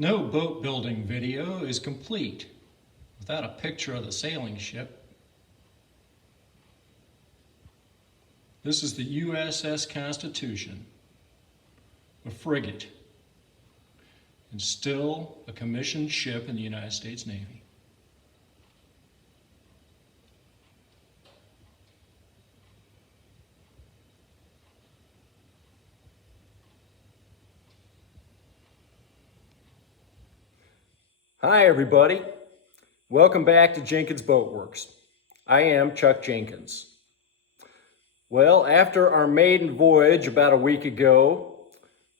No boat building video is complete without a picture of the sailing ship. This is the USS Constitution, a frigate, and still a commissioned ship in the United States Navy. Hi everybody, welcome back to Jenkins Boat Works. I am Chuck Jenkins. Well, after our maiden voyage about a week ago,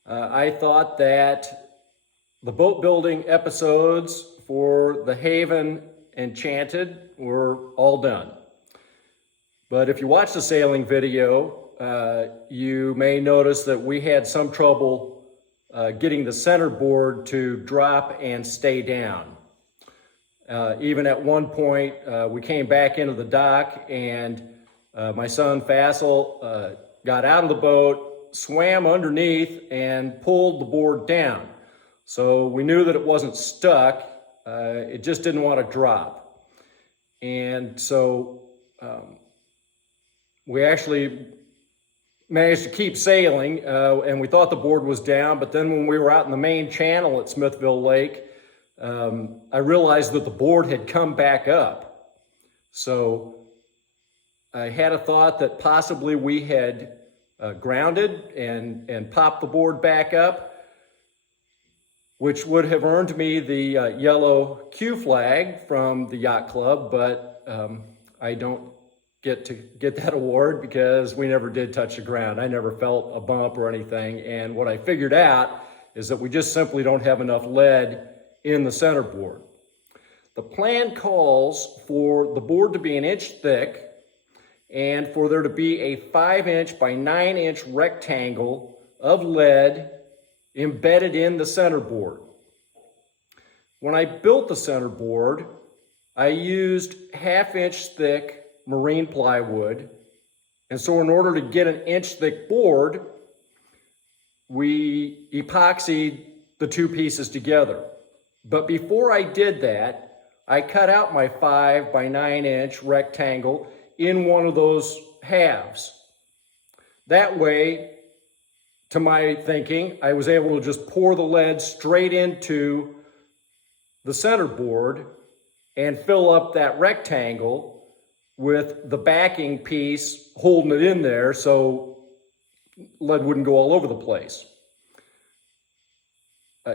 I thought that the boat building episodes for the Haven Enchanted were all done. But if you watch the sailing video, you may notice that we had some trouble getting the centerboard to drop and stay down. Even at one point, we came back into the dock and my son Fassel got out of the boat, swam underneath and pulled the board down. So we knew that it wasn't stuck, it just didn't want to drop. And so we actually managed to keep sailing, and we thought the board was down, but then when we were out in the main channel at Smithville Lake, I realized that the board had come back up. So I had a thought that possibly we had grounded and popped the board back up, which would have earned me the yellow Q flag from the yacht club, but I don't get to get that award because we never did touch the ground. I never felt a bump or anything. And what I figured out is that we just simply don't have enough lead in the centerboard. The plan calls for the board to be an inch thick and for there to be a 5-inch by 9-inch rectangle of lead embedded in the centerboard. When I built the centerboard, I used 1/2-inch thick marine plywood, and so in order to get an inch thick board, we epoxied the two pieces together. But before I did that, I cut out my 5 by 9-inch rectangle in one of those halves. That way, to my thinking, I was able to just pour the lead straight into the centerboard and fill up that rectangle with the backing piece holding it in there so lead wouldn't go all over the place.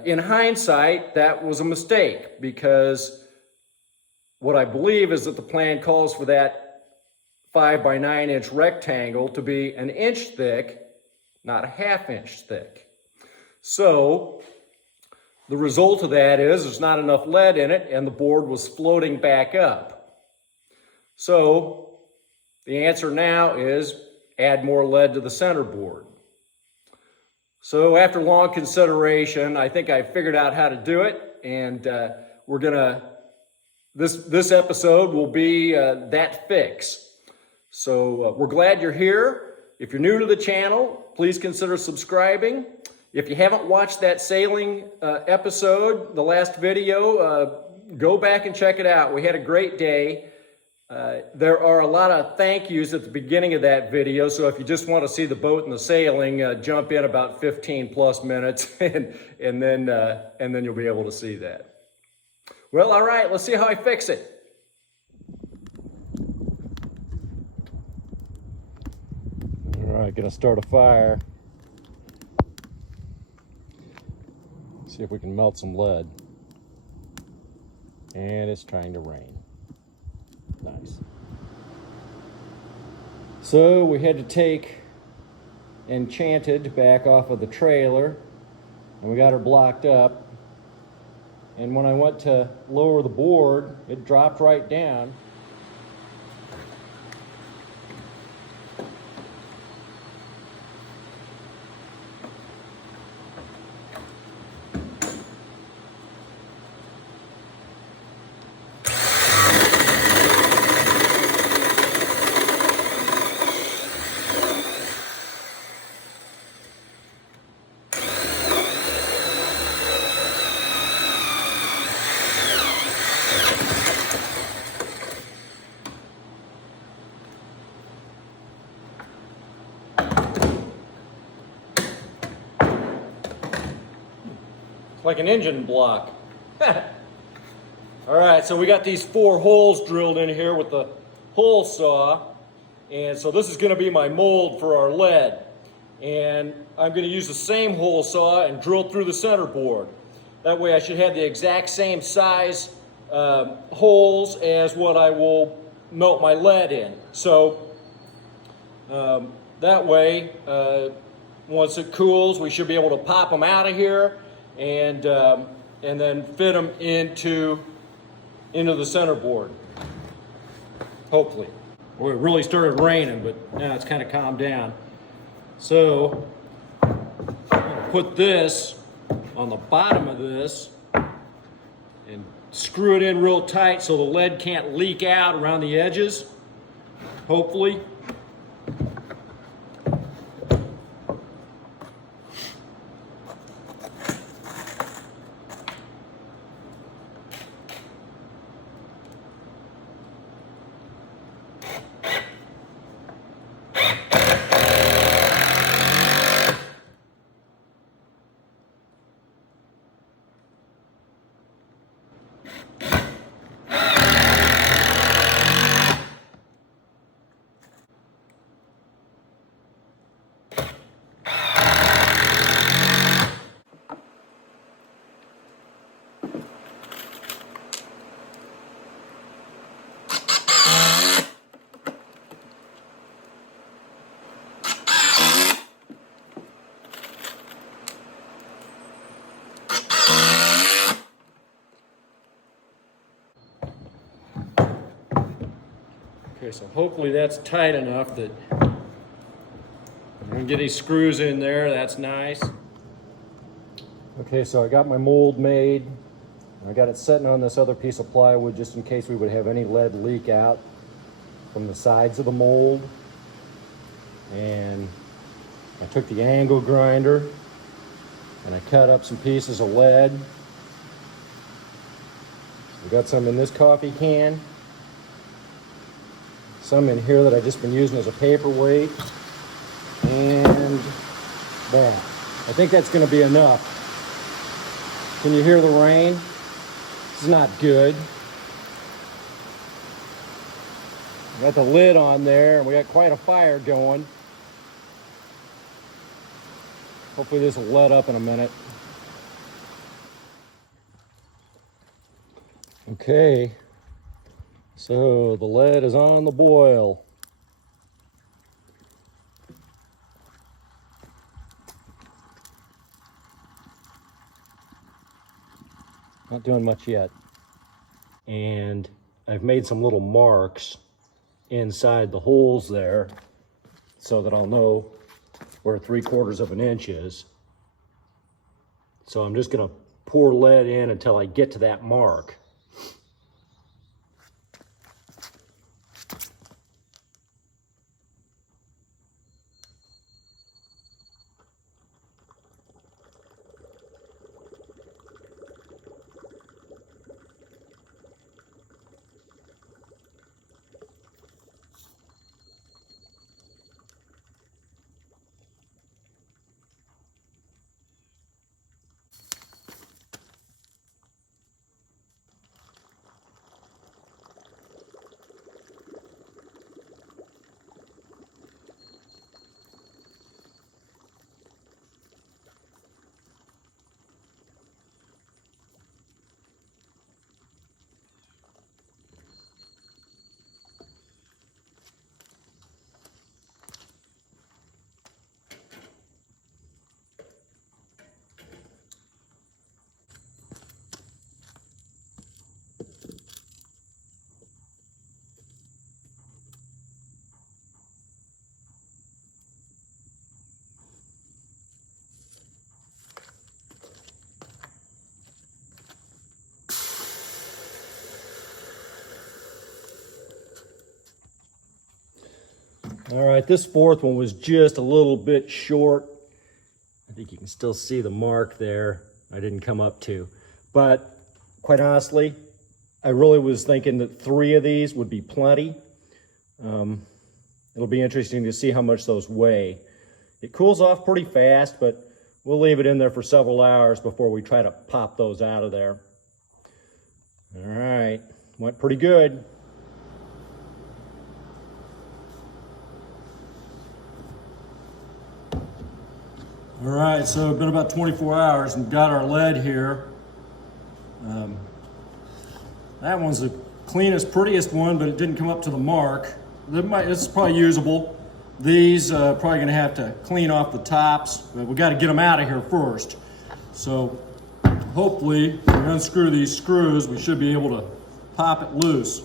In hindsight, that was a mistake because what I believe is that the plan calls for that 5 by 9-inch rectangle to be an inch thick, not a 1/2-inch thick. So the result of that is there's not enough lead in it and the board was floating back up. So the answer now is add more lead to the centerboard. So after long consideration, I think I figured out how to do it, and this episode will be that fix. So we're glad you're here. If you're new to the channel, please consider subscribing. If you haven't watched that sailing episode, the last video, go back and check it out. We had a great day. There are a lot of thank yous at the beginning of that video, so if you just want to see the boat and the sailing, jump in about 15 plus minutes and then you'll be able to see that. Well, all right, let's see how I fix it. All right, gonna start a fire. See if we can melt some lead. And it's trying to rain. Nice. So we had to take Enchanted back off of the trailer and we got her blocked up. And when I went to lower the board, it dropped right down. like an engine block. All right, so we got these 4 holes drilled in here with the hole saw. And so this is going to be my mold for our lead. And I'm going to use the same hole saw and drill through the centerboard. That way I should have the exact same size holes as what I will melt my lead in. So that way, once it cools, we should be able to pop them out of here and then fit them into the centerboard, hopefully. Well, it really started raining, but now it's kind of calmed down. So I'm gonna put this on the bottom of this and screw it in real tight so the lead can't leak out around the edges, hopefully. Okay, so hopefully that's tight enough that I'm gonna get these screws in there. That's nice. Okay, so I got my mold made. I got it sitting on this other piece of plywood just in case we would have any lead leak out from the sides of the mold. And I took the angle grinder and I cut up some pieces of lead. We got some in this coffee can. Some in here that I've just been using as a paperweight, and that. I think that's going to be enough. Can you hear the rain? It's not good. We got the lid on there, and we got quite a fire going. Hopefully this will let up in a minute. Okay. So the lead is on the boil. Not doing much yet. And I've made some little marks inside the holes there so that I'll know where 3/4 of an inch is. So I'm just gonna pour lead in until I get to that mark. All right, this fourth one was just a little bit short. I think you can still see the mark there I didn't come up to. But quite honestly, I really was thinking that 3 of these would be plenty. It'll be interesting to see how much those weigh. It cools off pretty fast, but we'll leave it in there for several hours before we try to pop those out of there. All right, went pretty good. All right, so it's been about 24 hours and got our lead here. That one's the cleanest, prettiest one, but it didn't come up to the mark. It's probably usable. These probably gonna have to clean off the tops, but we gotta get them out of here first. So hopefully, when we unscrew these screws, we should be able to pop it loose.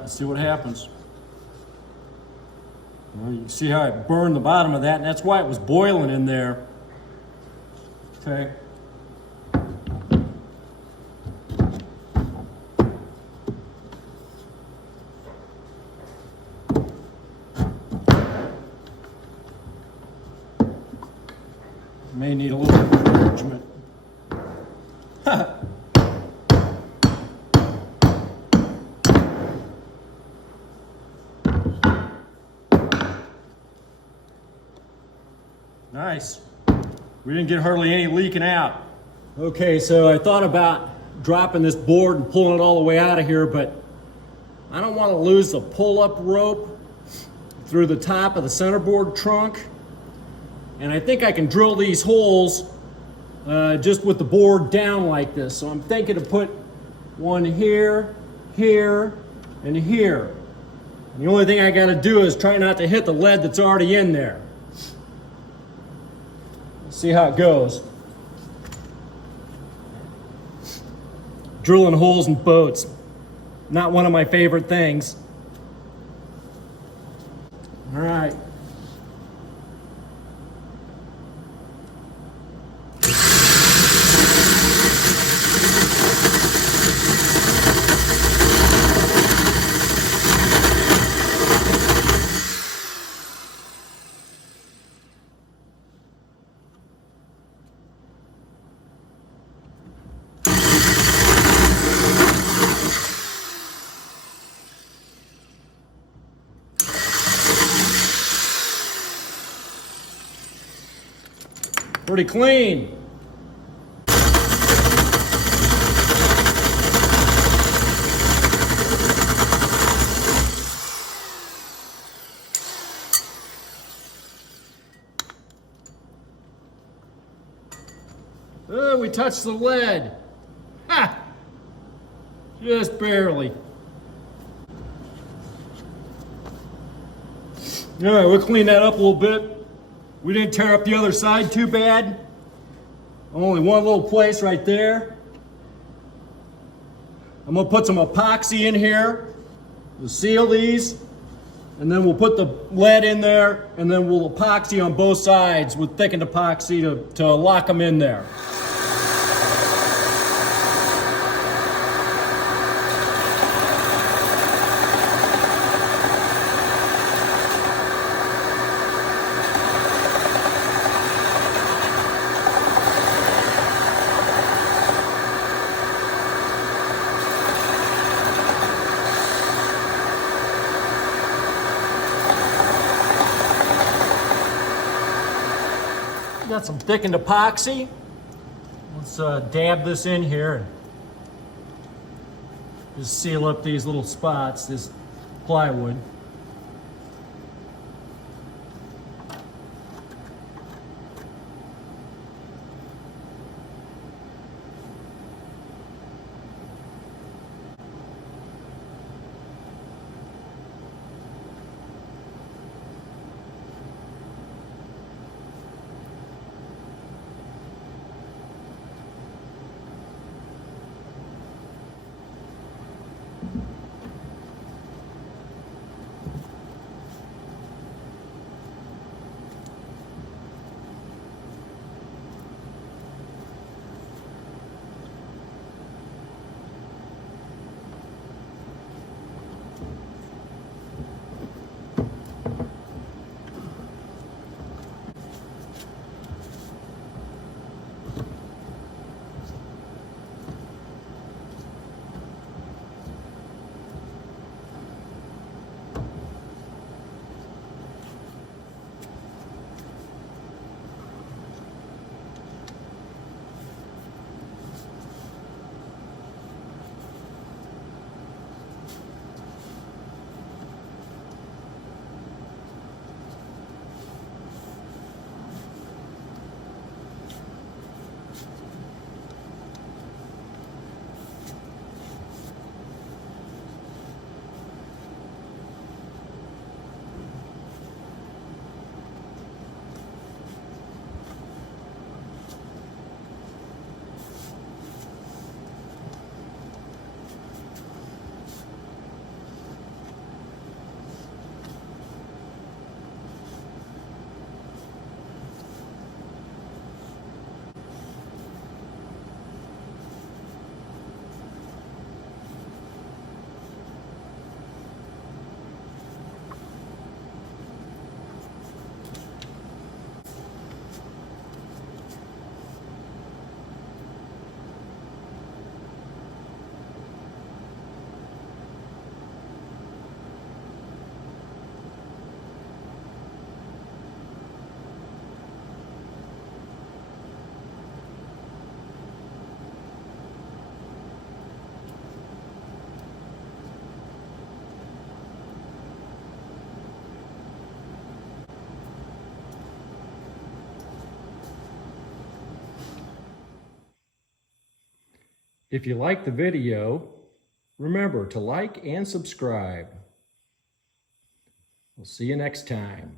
Let's see what happens. Well, you can see how I burned the bottom of that, and that's why it was boiling in there. Okay. May need a little encouragement. Nice. We didn't get hardly any leaking out. Okay, so I thought about dropping this board and pulling it all the way out of here, but I don't want to lose the pull-up rope through the top of the centerboard trunk. And I think I can drill these holes just with the board down like this. So I'm thinking to put one here, here, and here. And the only thing I got to do is try not to hit the lead that's already in there. See how it goes. Drilling holes in boats, not one of my favorite things. All right. Pretty clean. Oh, we touched the lead. Ha! Just barely. All right, we'll clean that up a little bit. We didn't tear up the other side too bad. Only one little place right there. I'm gonna put some epoxy in here. We'll seal these, and then we'll put the lead in there, and then we'll epoxy on both sides with thickened epoxy to lock them in there. Got some thickened epoxy. Let's dab this in here and just seal up these little spots, this plywood. If you like the video, remember to like and subscribe. We'll see you next time.